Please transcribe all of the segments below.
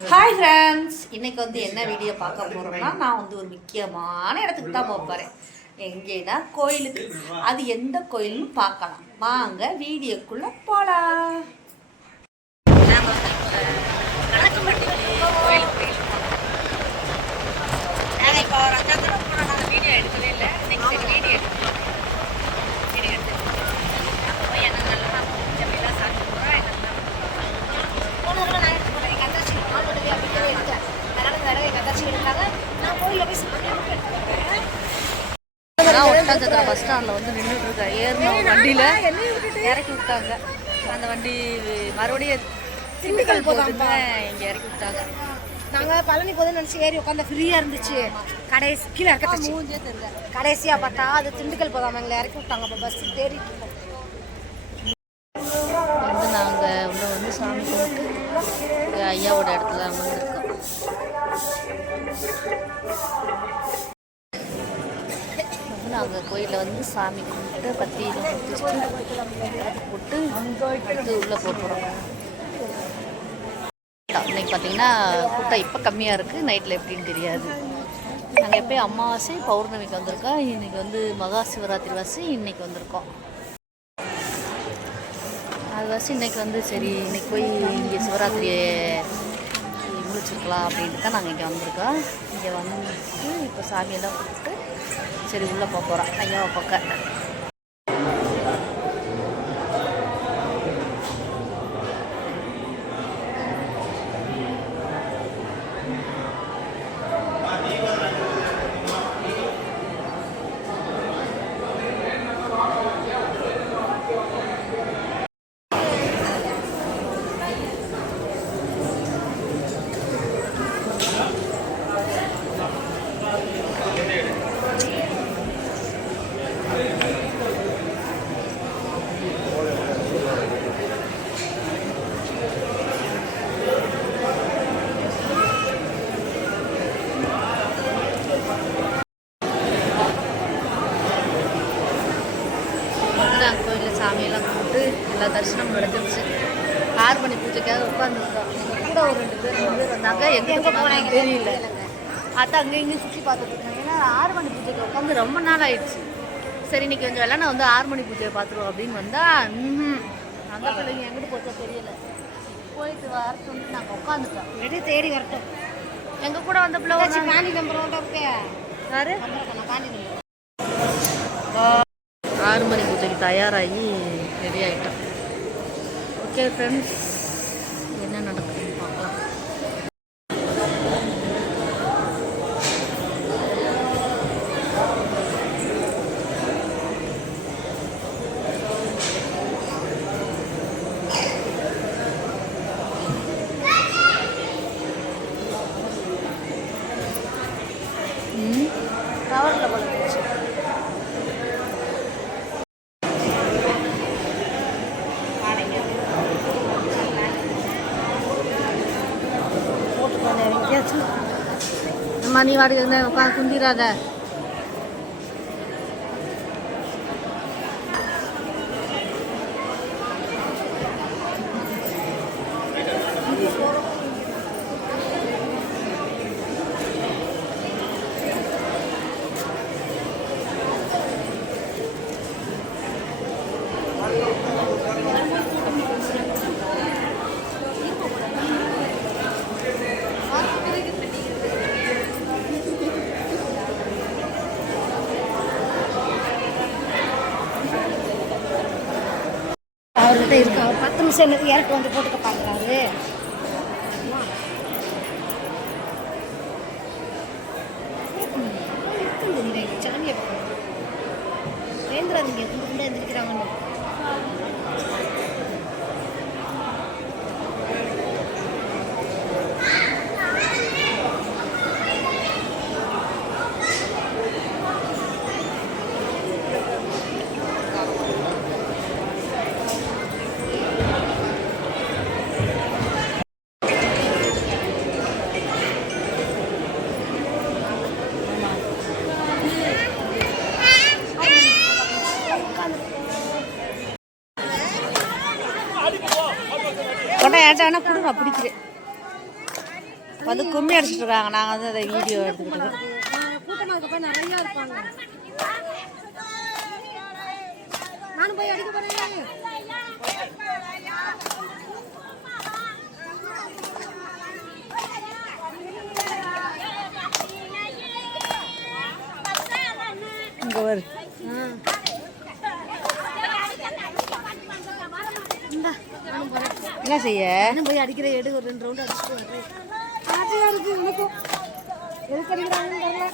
Hi friends, இன்னைக்கு வந்து என்ன வீடியோ பார்க்க போகிறோம்னா, நான் வந்து ஒரு முக்கியமான இடத்துக்கு தான் போக போகிறேன். எங்கேனா கோயிலுக்கு. அது எந்த கோயில்னு பார்க்கலாம். வாங்க வீடியோக்குள்ளே போகலாம். வீடியோ எடுக்கவே இல்லை. வீடியோ எடுத்துக்கலாம். வீடியோ எடுத்து அப்போ போய் என்ன நல்லா ஜம்மிலாம் சாப்பிட்டு போகிறோம். ஒட்டஞ்சத்திரம் பஸ் ஸ்டாண்டில் வந்து நின்றுட்டு இருக்கேன். ஏறின வண்டியில் இறக்கி விட்டாங்க. அந்த வண்டி மறுபடியும் திண்டுக்கல் போதுன்னு இங்கே இறக்கி விட்டாங்க. நாங்கள் பழனி போதுன்னு நினச்சி ஏறி உட்காந்து ஃப்ரீயாக இருந்துச்சு. கடைசி கீழே இறக்கி மூஞ்சே தெரியல. கடைசியாக பார்த்தா அது திண்டுக்கல் போதாமல் எங்களை இறக்கி விட்டாங்க. அப்போ பஸ் தேடிட்டு இருக்கோம். வந்து நாங்கள் உள்ள வந்து சாமி கும்பிட்டு ஐயாவோட இடத்துல வந்துருக்கோம். நாங்கள் கோயிலில் வந்து சாமி கும்பிட்டு பத்தியில் போட்டு அடுத்து உள்ளே போட்டுறோம். இன்னைக்கு பார்த்தீங்கன்னா கூட்டம் இப்போ கம்மியாக இருக்குது. நைட்டில் எப்படின்னு தெரியாது. நாங்கள் எப்போயும் அமாவாசை பௌர்ணமிக்கு வந்திருக்கோம். இன்றைக்கி வந்து மகா சிவராத்திரி வாசி இன்னைக்கு வந்திருக்கோம். அது வாசி இன்னைக்கு வந்து சரி இன்னைக்கு போய் இங்கே சிவராத்திரியை முடிச்சிருக்கலாம் அப்படின்ட்டு தான் நாங்கள் இங்கே வந்திருக்கோம். இங்கே வந்து இப்போ சாமியெல்லாம் கூப்பிட்டு சரி உள்ளே போக போகிறோம் ஐயாவை பக்கம். கோயிலில் சாமியெல்லாம் கும்பிட்டு எல்லா தரிசனமும் நடந்துருச்சு. 6 மணி பூஜைக்காக உட்காந்துருக்கோம். கூட ஒரு 2 பேர் வந்தாங்க. எங்கே போனாங்க தெரியல. அதான் அங்கே இங்கேயும் சுற்றி பார்த்துட்டு இருக்காங்க. ஏன்னா 6 மணி பூஜைக்கு உட்காந்து ரொம்ப நாள் ஆயிடுச்சு. சரி இன்னைக்கு கொஞ்சம் வெள்ளனை வந்து 6 மணி பூஜையை பார்த்துருவோம் அப்படின்னு வந்தால் அந்த பிள்ளைங்க எங்கிட்டு போச்சா தெரியல. போயிட்டு வரட்டும் நாங்கள் உட்காந்துட்டோம். வெளியே தேடி வரட்டும். எங்கள் கூட வந்த பிள்ளை காந்தி நம்பர் இருக்கு. யாரு காந்தி நம்பர் 6 மணி பூஜைக்கு தயாராகி ரெடி ஆகிட்டோம். ஓகே ஃப்ரெண்ட்ஸ், என்ன நடக்குதுன்னு பார்க்கலாம். கவரில் போல போச்சு. அம்மா நீ வாடகை உட்காந்து குந்திராத. அவர்கிட்ட இருக்கு. அவர் 10 நிமிஷம் இறக்க வந்து போட்டுக்க பார்க்குறாரு. சாமியை பார்க்கணும். வேந்துறாதீங்க குண்டு எந்திரிக்கிறாங்கன்னு. கொண்டா ஏட்டானா கூட நான் பிடிக்கிறேன். வந்து கும்மி அடிச்சிட்டு இருக்காங்க. நாங்கள் வந்து அதை வீடியோ எடுத்துக்கிட்டோம். கூட்டமாக இருக்கப்ப நிறையா இருப்பாங்க. நானும் போய் அடிக்க போறேன். இங்கே வரு என்ன செய்ய போய் அடிக்கிற எடு ஒரு 2 ரவுண்ட் அடிச்சுட்டு வரேன். ஆசையா இருக்கு எனக்கும். எதுக்கு அடிக்கிறாங்கன்னு தெரியல.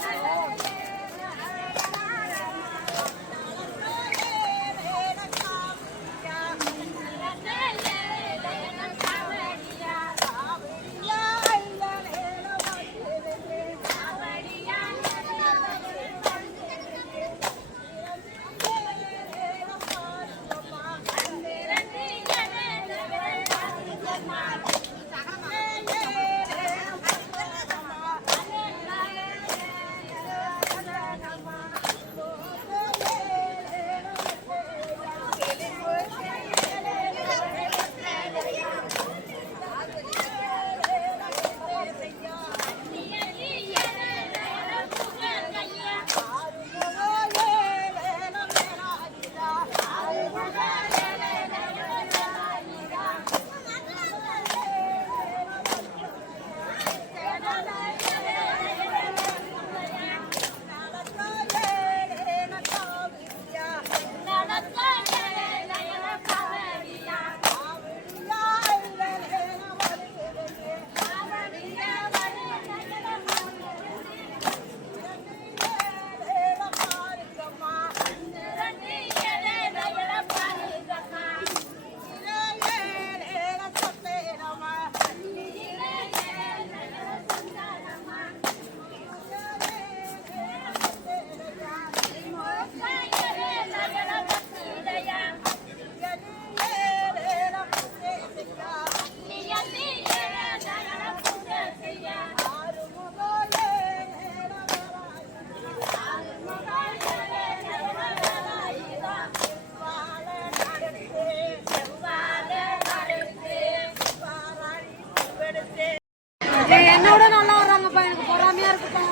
என்னோட நல்லா வர்றாங்கப்பா. எனக்கு பொறாமையா இருக்குப்பா.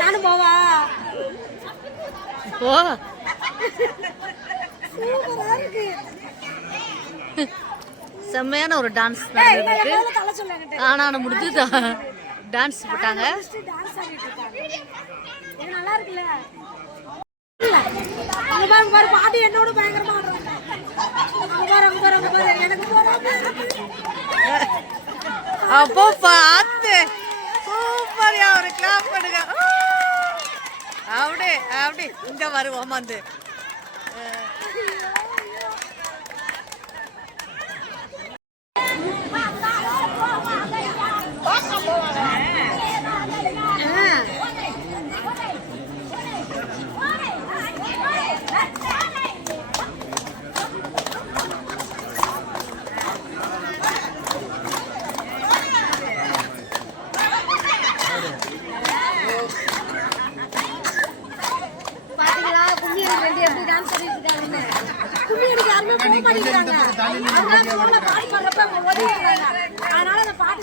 நானும் போவா. ஓ சூப்பரா இருக்கு. செம்மையான ஒரு டான்ஸ் நடந்திருக்கு. தலை சொல்லுங்க. ஆனால் முடிஞ்சு டான்ஸ் போட்டாங்க. டான்ஸ் ஆடிட்டு இருக்காங்க. இது நல்லா இருக்குல்ல. அங்க பாருங்க பாரு பாட்டி என்னோட பயங்கரமா ஆடுறாங்க. அங்க பாரு எனக்கு பொறாமையா இருக்கு. அப்போ பார்த்து சூப்பரியா ஒரு கிளாப் பண்ணுங்க. அப்படியே அப்படியே இங்க வருவோம் வந்து அதனால அந்த பாட்டு